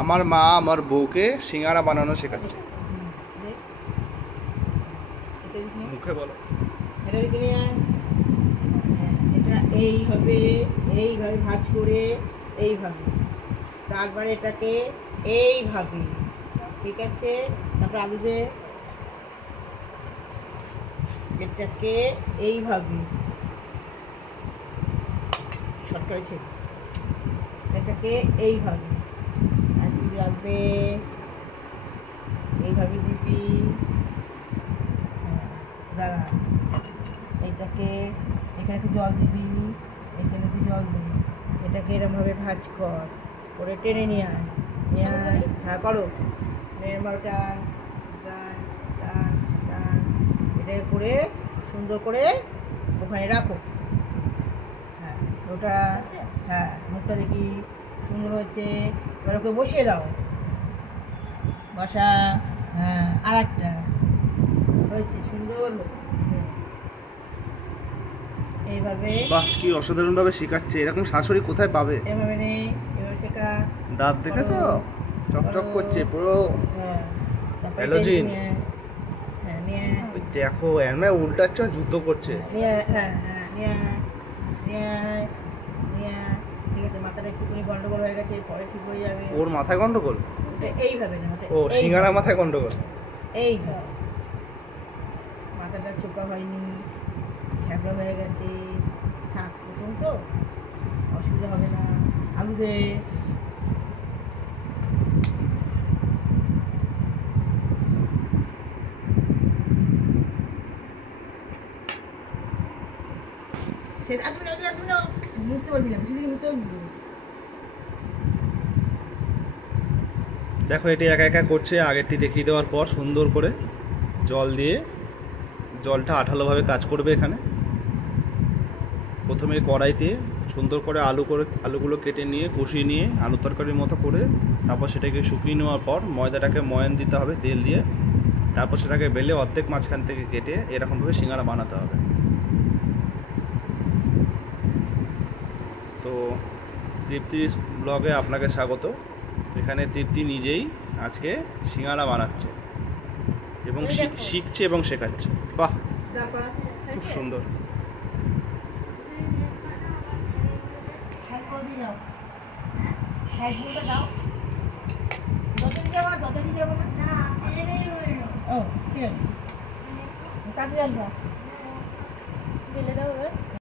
আমার মা আমার বউকে সিঙ্গারা বানানো শেখাচ্ছে। মুখে বলো। এটা এইভাবে এইভাবে ভাঁজ করে এইভাবে, তারপরে এটাকে এইভাবে, ঠিক আছে। তারপরে আলু দে, এটাকে এইভাবে শর্ট করেছে, এটাকে এইভাবে আর দিবি, লাগবে এইভাবে দিবি। দাঁড়া, এটাকে এখানে একটু জল দিবি, এখানে একটু জল দিবি, এটাকে এরমভাবে ভাজ কর, করে টেনে নিয়ে আয়, নিয়ে আয়। হ্যাঁ করো, এরমভাবে টান টান টান টান, এটাকে করে সুন্দর করে ওখানে রাখো। হ্যাঁ ওটা, হ্যাঁ মুখটা দেখি সুন্দর হচ্ছে, এবার ওকে বসিয়ে দাও, বসা। হ্যাঁ আর একটা হয়েছে, সুন্দর হচ্ছে। এইভাবে। বাহ, কি অসাধারণ ভাবে শেখাচ্ছে। এরকম শাশুড়ি কোথায় পাবে? এভাবে নেই, এভাবে শেখা। দাঁত দেখেছো, চকচক করছে পুরো। হ্যাঁ হ্যালোজিন। হ্যাঁ নিয়ে দেখো এমন উল্টাচ্ছে, যুদ্ধ করছে। নিয়ে, হ্যাঁ হ্যাঁ নিয়ে নিয়ে নিয়ে, ঠিক আছে। মাথাটা একটুখানি গন্ডগোল হয়ে গেছে, পরে ঠিক হয়ে যাবে। ওর মাথায় গন্ডগোল? এইভাবে না, ও সিঙ্গারা মাথায় গন্ডগোল। এইভাবে মাথাটা চোখা হয়নি, ছ্যাবলা হয়ে গেছে। থাক, প্রথম তো অসুবিধা হবে না। আলু দে, মুখতে পারবি না, বেশি দিকে মুখতে পারবি না। দেখো এটি একা একা করছে। আগেরটি দেখিয়ে দেওয়ার পর সুন্দর করে জল দিয়ে, জলটা আঠালোভাবে কাজ করবে এখানে। প্রথমে কড়াইতে সুন্দর করে আলুগুলো কেটে নিয়ে কষিয়ে নিয়ে আলু তরকারির মতো করে, তারপর সেটাকে শুকিয়ে নেওয়ার পর ময়দাটাকে ময়ান দিতে হবে তেল দিয়ে। তারপর সেটাকে বেলে অর্ধেক মাঝখান থেকে কেটে এরকমভাবে সিঙ্গারা বানাতে হবে। তো তৃপ্তির ব্লগে আপনাকে স্বাগত। এখানে তৃপ্তি নিজেই আজকে সিঙ্গারা বানাচ্ছে এবং শিখছে এবং শেখাচ্ছে। বাহ, খুব সুন্দর। ও ঠিক আছে, কাটে জানবা, বেলে দাও এবার।